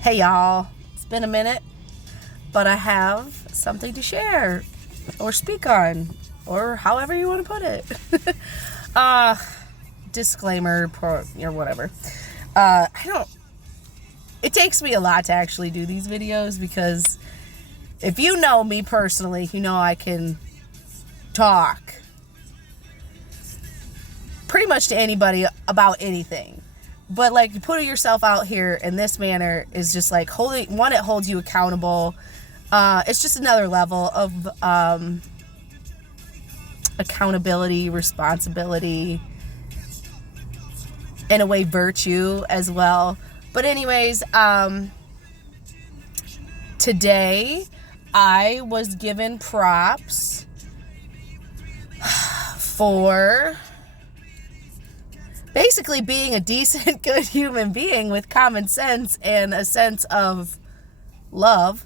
Hey y'all, it's been a minute, but I have something to share or speak on, or however you want to put it. Disclaimer or whatever. It takes me a lot to actually do these videos because if you know me personally, you know I can talk pretty much to anybody about anything. But like putting yourself out here in this manner is just like it holds you accountable. It's just another level of accountability, responsibility, in a way virtue as well. But anyways, today I was given props for basically being a decent, good human being with common sense and a sense of love.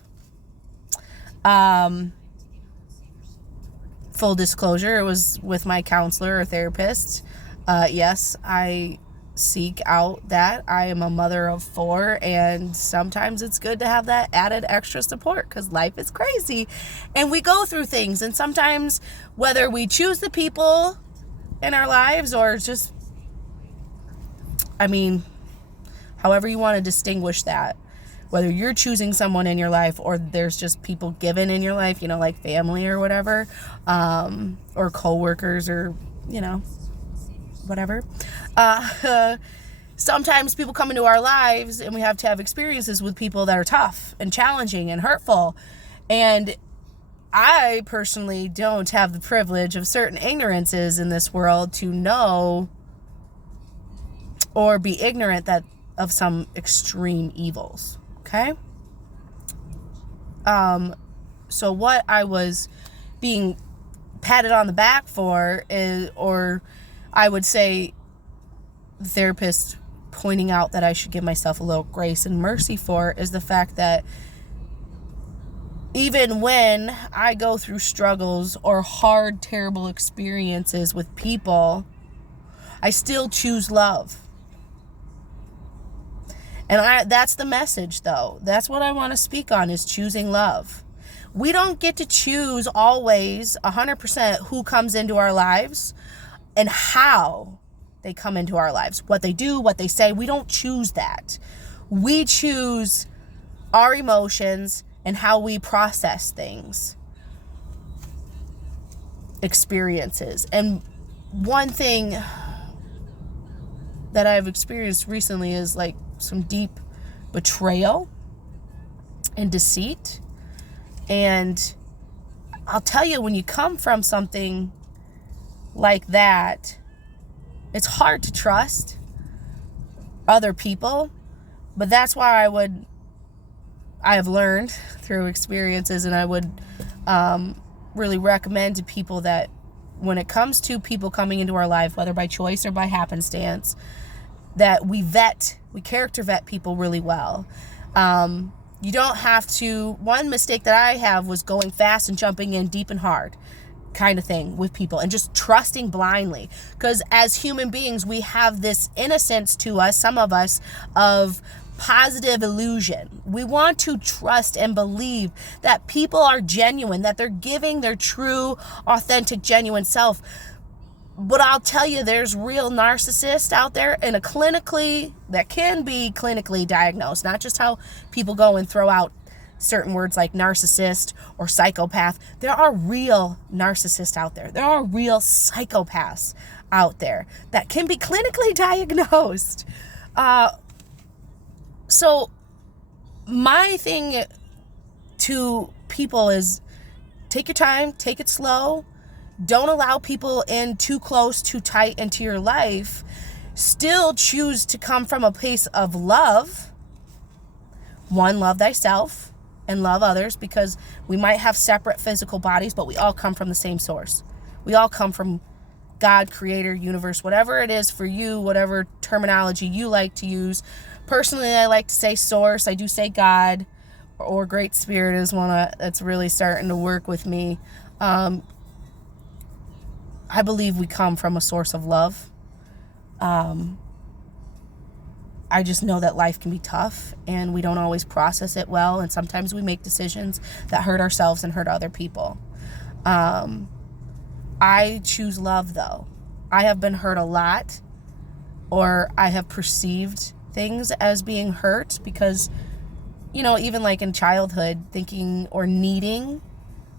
Full disclosure, it was with my counselor or therapist. Yes, I seek out that. I am a mother of 4, and sometimes it's good to have that added extra support because life is crazy and we go through things. And sometimes, whether we choose the people in our lives or just, however you want to distinguish that, whether you're choosing someone in your life or there's just people given in your life, like family or whatever, or coworkers or, whatever. Sometimes people come into our lives and we have to have experiences with people that are tough and challenging and hurtful. And I personally don't have the privilege of certain ignorances in this world to know or be ignorant of some extreme evils. Okay? So what I was being patted on the back for is, or I would say the therapist pointing out that I should give myself a little grace and mercy for, is the fact that even when I go through struggles or hard, terrible experiences with people, I still choose love. And that's the message, though. That's what I want to speak on, is choosing love. We don't get to choose always 100% who comes into our lives and how they come into our lives. What they do, what they say. We don't choose that. We choose our emotions and how we process things, experiences. And one thing that I've experienced recently is like some deep betrayal and deceit. And I'll tell you, when you come from something like that, it's hard to trust other people. But that's why I have learned through experiences, and I would really recommend to people that when it comes to people coming into our life, whether by choice or by happenstance, that we character vet people really well. You don't have to. One mistake that I have was going fast and jumping in deep and hard kind of thing with people and just trusting blindly. Because as human beings, we have this innocence to us, some of us, of positive illusion. We want to trust and believe that people are genuine, that they're giving their true, authentic, genuine self. But I'll tell you, there's real narcissists out there, and that can be clinically diagnosed, not just how people go and throw out certain words like narcissist or psychopath. There are real narcissists out there. There are real psychopaths out there that can be clinically diagnosed. So my thing to people is take your time, take it slow. Don't allow people in too close, too tight into your life. Still choose to come from a place of love. One, love thyself and love others, because we might have separate physical bodies, but we all come from the same source. We all come from God, creator, universe, whatever it is for you, whatever terminology you like to use. Personally, I like to say source. I do say God, or Great Spirit is one that's really starting to work with me. I believe we come from a source of love. I just know that life can be tough and we don't always process it well. And sometimes we make decisions that hurt ourselves and hurt other people. I choose love, though. I have been hurt a lot, or I have perceived things as being hurt because, even like in childhood, thinking or needing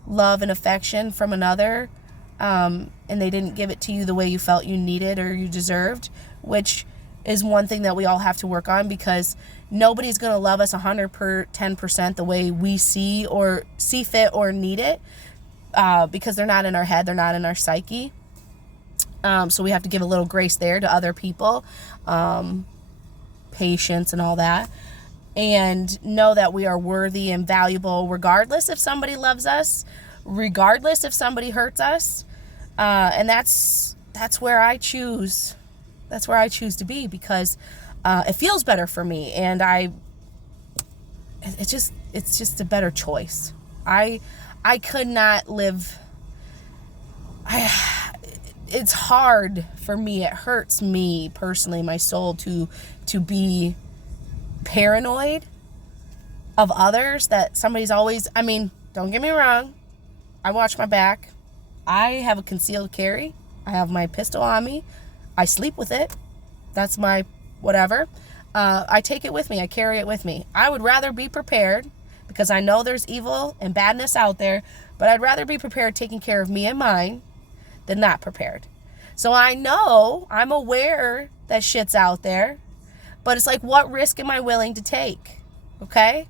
love and affection from another, and they didn't give it to you the way you felt you needed or you deserved, which is one thing that we all have to work on, because nobody's going to love us 110% the way we see fit or need it, because they're not in our head, they're not in our psyche. So we have to give a little grace there to other people, patience and all that, and know that we are worthy and valuable regardless if somebody loves us, regardless if somebody hurts us. And that's where I choose. That's where I choose to be, because it feels better for me, and it's just a better choice. I could not live. It's hard for me. It hurts me personally, my soul, to be paranoid of others, that somebody's always, don't get me wrong, I watch my back. I have a concealed carry. I have my pistol on me. I sleep with it. That's my whatever. I take it with me. I carry it with me. I would rather be prepared, because I know there's evil and badness out there, but I'd rather be prepared taking care of me and mine than not prepared. So I'm aware that shit's out there, but it's like, what risk am I willing to take? Okay?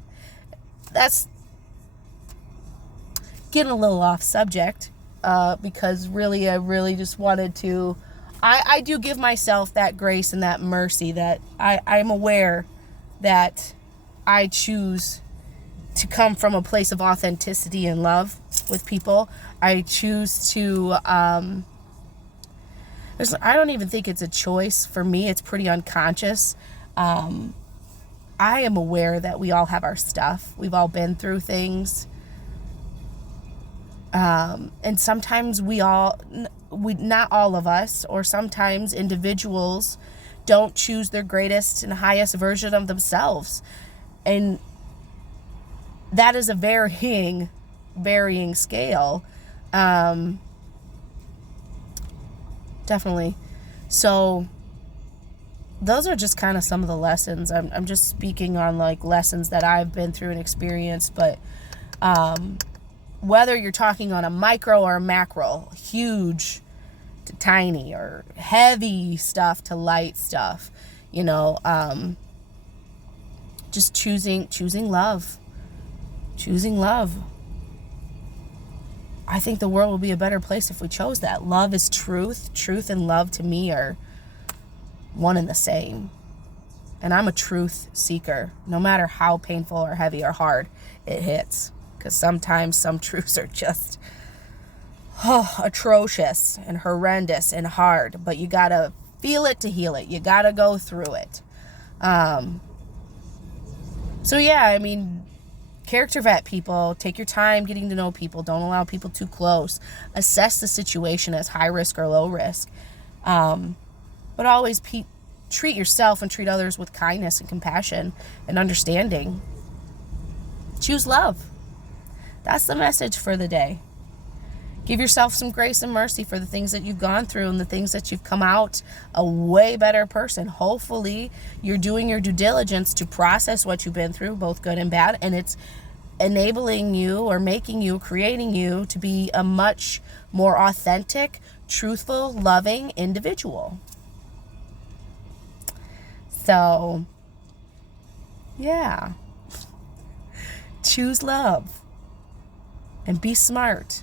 That's getting a little off subject, because really, I really just wanted to, I do give myself that grace and that mercy, that I'm aware that I choose to come from a place of authenticity and love with people. I choose to, I don't even think it's a choice for me. It's pretty unconscious. I am aware that we all have our stuff. We've all been through things. And sometimes not all of us, or sometimes individuals don't choose their greatest and highest version of themselves. And that is a varying scale. Definitely. So those are just kind of some of the lessons. I'm just speaking on like lessons that I've been through and experienced, but, whether you're talking on a micro or a macro, huge to tiny, or heavy stuff to light stuff, just choosing love. Choosing love. I think the world will be a better place if we chose that. Love is truth. Truth and love to me are one and the same. And I'm a truth seeker. No matter how painful or heavy or hard it hits. Because sometimes some truths are just atrocious and horrendous and hard. But you got to feel it to heal it. You got to go through it. So yeah, character vet people. Take your time getting to know people. Don't allow people too close. Assess the situation as high risk or low risk. But always treat yourself and treat others with kindness and compassion and understanding. Choose love. That's the message for the day. Give yourself some grace and mercy for the things that you've gone through and the things that you've come out a way better person. Hopefully, you're doing your due diligence to process what you've been through, both good and bad, and it's enabling you or making you, creating you to be a much more authentic, truthful, loving individual. So, yeah. Choose love. And be smart.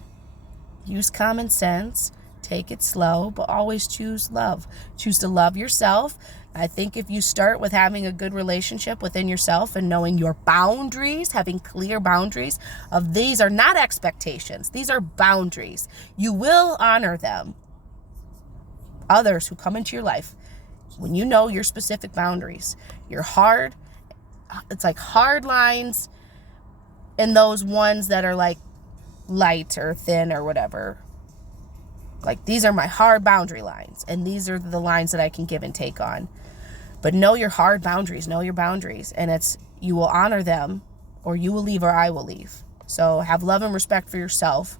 Use common sense. Take it slow, but always choose love. Choose to love yourself. I think if you start with having a good relationship within yourself and knowing your boundaries, having clear boundaries of these are not expectations. These are boundaries. You will honor them. Others who come into your life, when you know your specific boundaries, it's like hard lines, and those ones that are like light or thin or whatever, Like, these are my hard boundary lines, and these are the lines that I can give and take on. But know your hard boundaries, know your boundaries, and it's, you will honor them, or you will leave, or I will leave. So have love and respect for yourself.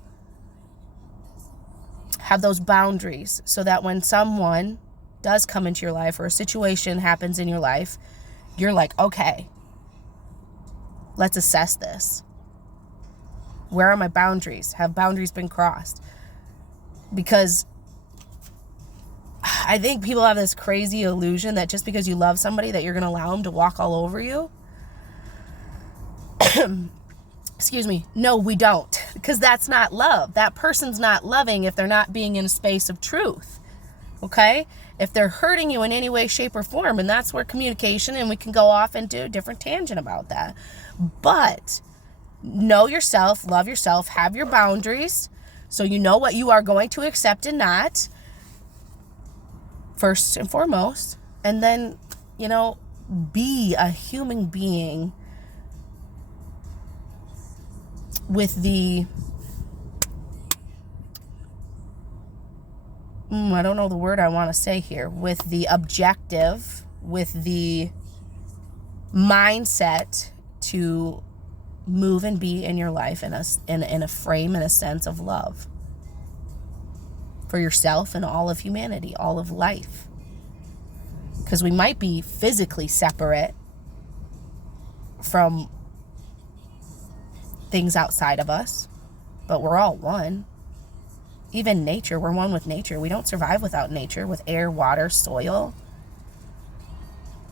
Have those boundaries so that when someone does come into your life, or a situation happens in your life, you're like, okay, let's assess this. Where are my boundaries? Have boundaries been crossed? Because I think people have this crazy illusion that just because you love somebody that you're going to allow them to walk all over you. Excuse me. No, we don't. Because that's not love. That person's not loving if they're not being in a space of truth. Okay? If they're hurting you in any way, shape, or form, and that's where communication, and we can go off into a different tangent about that. But know yourself, love yourself, have your boundaries, so you know what you are going to accept and not, first and foremost. And then, be a human being with the, I don't know the word I want to say here, with the objective, with the mindset to move and be in your life in a frame and a sense of love for yourself and all of humanity, all of life. Because we might be physically separate from things outside of us, but we're all one. Even nature, we're one with nature. We don't survive without nature, with air, water, soil.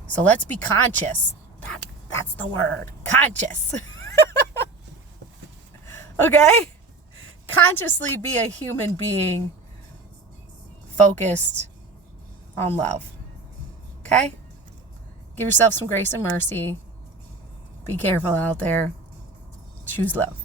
So let's be conscious. That's the word. Conscious. Okay? Consciously be a human being focused on love. Okay? Give yourself some grace and mercy. Be careful out there. Choose love.